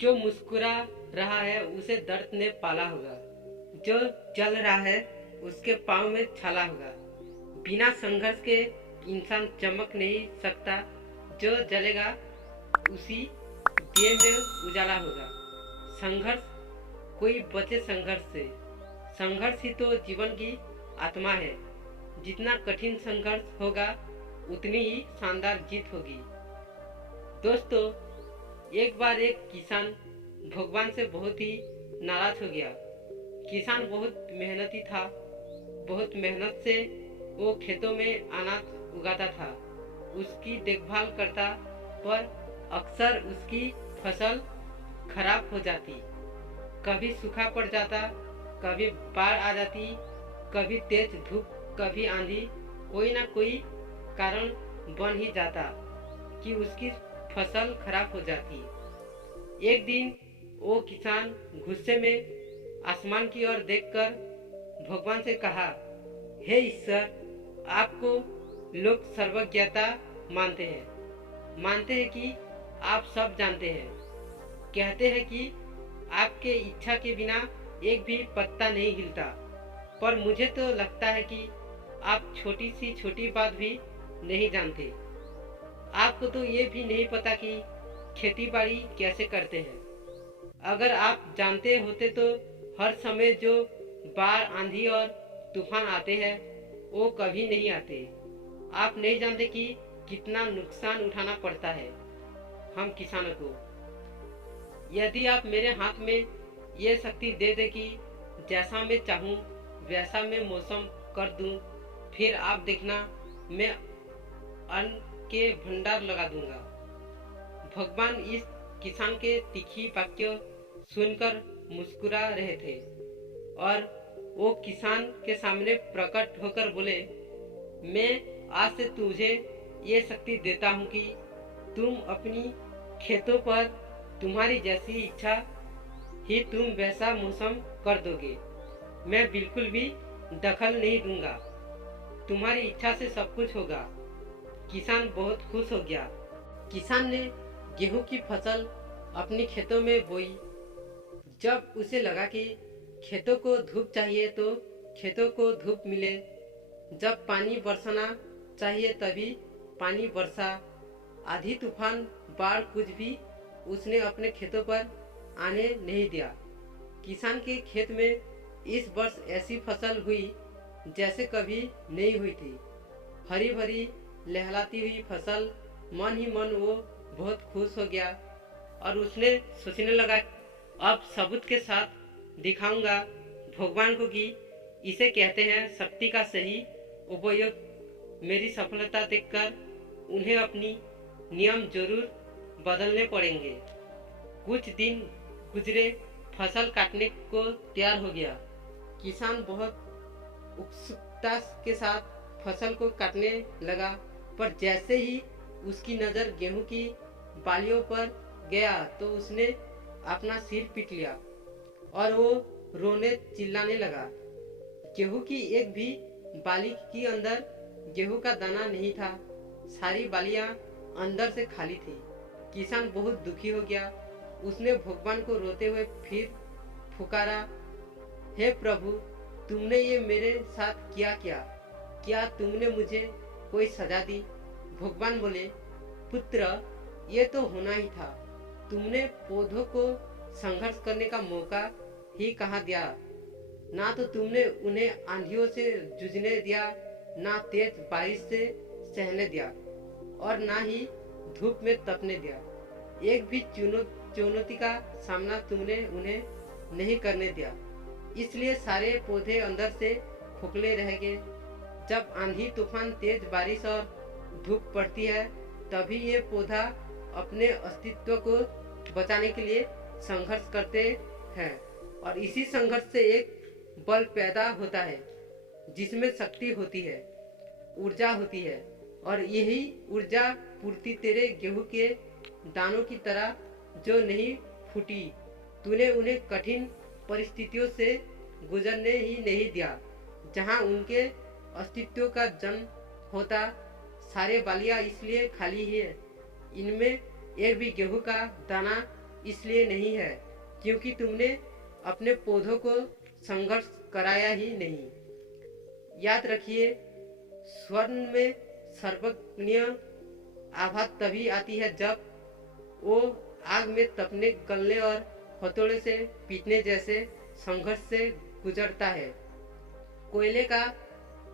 जो मुस्कुरा रहा है उसे दर्द ने पाला होगा, जो जल रहा है उसके पाँव में छाला होगा। बिना संघर्ष के इंसान चमक नहीं सकता, जो जलेगा उसी दिए में उजाला होगा। संघर्ष, कोई बचे संघर्ष से। संघर्ष ही तो जीवन की आत्मा है। जितना कठिन संघर्ष होगा उतनी ही शानदार जीत होगी। दोस्तों, एक बार एक किसान भगवान से बहुत ही नाराज हो गया। किसान बहुत मेहनती था। बहुत मेहनत से वो खेतों में अनाज उगाता था, उसकी देखभाल करता, पर अक्सर उसकी फसल खराब हो जाती। कभी सूखा पड़ जाता, कभी बाढ़ आ जाती, कभी तेज धूप, कभी आंधी। कोई ना कोई कारण बन ही जाता कि उसकी फसल खराब हो जाती। एक दिन वो किसान गुस्से में आसमान की ओर देखकर भगवान से कहा, हे ईश्वर, आपको लोग सर्वज्ञता मानते हैं कि आप सब जानते हैं। कहते हैं कि आपके इच्छा के बिना एक भी पत्ता नहीं हिलता, पर मुझे तो लगता है कि आप छोटी सी छोटी बात भी नहीं जानते। आपको तो ये भी नहीं पता कि खेती बाड़ी कैसे करते हैं। अगर आप जानते होते तो हर समय जो बाढ़, आंधी और तूफान आते हैं वो कभी नहीं आते। आप नहीं जानते कि कितना नुकसान उठाना पड़ता है हम किसानों को। यदि आप मेरे हाथ में ये शक्ति दे दे कि जैसा मैं चाहूँ वैसा मैं मौसम कर दूँ, फिर आप देखना मैं अन्न के भंडार लगा दूंगा। भगवान इस किसान के तीखी वाक्य सुनकर मुस्कुरा रहे थे और वो किसान के सामने प्रकट होकर बोले, मैं आज से तुझे ये शक्ति देता हूँ कि तुम अपनी खेतों पर तुम्हारी जैसी इच्छा ही तुम वैसा मौसम कर दोगे। मैं बिल्कुल भी दखल नहीं दूंगा। तुम्हारी इच्छा से सब कुछ होगा। किसान बहुत खुश हो गया। किसान ने गेहूं की फसल अपनी खेतों में बोई। जब उसे लगा कि खेतों को धूप चाहिए तो खेतों को धूप मिले, जब पानी बरसाना चाहिए तभी पानी बरसा। आधी तूफान, बाढ़, कुछ भी उसने अपने खेतों पर आने नहीं दिया। किसान के खेत में इस वर्ष ऐसी फसल हुई जैसे कभी नहीं हुई थी। हरी भरी लहलाती हुई फसल। मन ही मन वो बहुत खुश हो गया और उसने सोचने लगा, अब सबूत के साथ दिखाऊंगा भगवान को कि इसे कहते हैं शक्ति का सही उपयोग। मेरी सफलता देखकर उन्हें अपनी नियम जरूर बदलने पड़ेंगे। कुछ दिन गुजरे, फसल काटने को तैयार हो गया। किसान बहुत उत्सुकता के साथ फसल को काटने लगा, पर जैसे ही उसकी नज़र गेहूं की बालियों पर गया तो उसने अपना सिर पीट लिया और वो रोने चिल्लाने लगा। गेहूं की एक भी बाली के अंदर गेहूं का दाना नहीं था। सारी बालियां अंदर से खाली थी। किसान बहुत दुखी हो गया। उसने भगवान को रोते हुए फिर पुकारा, हे प्रभु, तुमने ये मेरे साथ किया क्या? क्या तुमने मुझे कोई सजा दी? भगवान बोले, पुत्र, ये तो होना ही था। तुमने पौधों को संघर्ष करने का मौका ही कहाँ दिया। ना तो तुमने उन्हें आंधियों से जूझने दिया, ना तेज बारिश से सहने दिया और ना ही धूप में तपने दिया। एक भी चुनौती का सामना तुमने उन्हें नहीं करने दिया। इसलिए सारे पौधे अंदर से खोखले रह गए। जब आंधी, तूफान, तेज बारिश और धूप पड़ती है तभी ये पौधा अपने अस्तित्व को बचाने के लिए संघर्ष करते हैं और इसी संघर्ष से एक बल पैदा होता है जिसमें शक्ति होती है, ऊर्जा होती है और यही ऊर्जा पूर्ति तेरे गेहूं के दानों की तरह जो नहीं फूटी। तूने उन्हें कठिन परिस्थितियों से गुजरने ही नहीं दिया जहां उनके अस्तित्व का जन्म होता। सारे बालियां इसलिए खाली है, इनमें एक भी गेहूं का दाना इसलिए नहीं है क्योंकि तुमने अपने पौधों को संघर्ष कराया ही नहीं। याद रखिए, स्वर्ण में सर्वज्ञ आभा तभी आती है जब वो आग में तपने, गलने और हथौड़े से पीटने जैसे संघर्ष से गुजरता है। कोयले का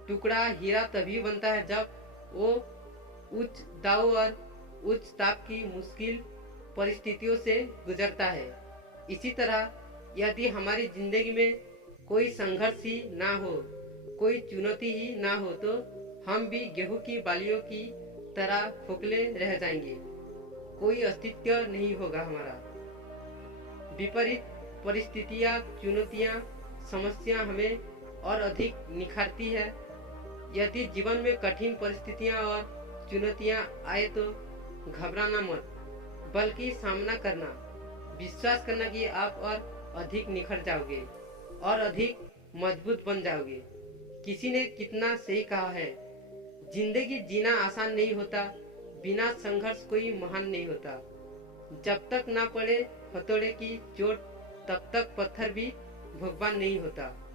टुकड़ा हीरा तभी बनता है जब वो उच्च दाव और उच्च ताप की मुश्किल परिस्थितियों से गुजरता है। इसी तरह यदि हमारी जिंदगी में कोई संघर्ष ही ना हो, कोई चुनौती ही ना हो, तो हम भी गेहूं की बालियों की तरह खोखले रह जाएंगे। कोई अस्तित्व नहीं होगा हमारा। विपरीत परिस्थितियां, चुनौतियां, समस्या हमें और अधिक निखारती है। यदि जीवन में कठिन परिस्थितियां और चुनौतियां आए तो घबराना मत, बल्कि सामना करना, विश्वास करना कि आप और अधिक निखर जाओगे और अधिक मजबूत बन जाओगे। किसी ने कितना सही कहा है, जिंदगी जीना आसान नहीं होता, बिना संघर्ष कोई महान नहीं होता। जब तक ना पड़े हथौड़े की चोट, तब तक पत्थर भी भगवान नहीं होता।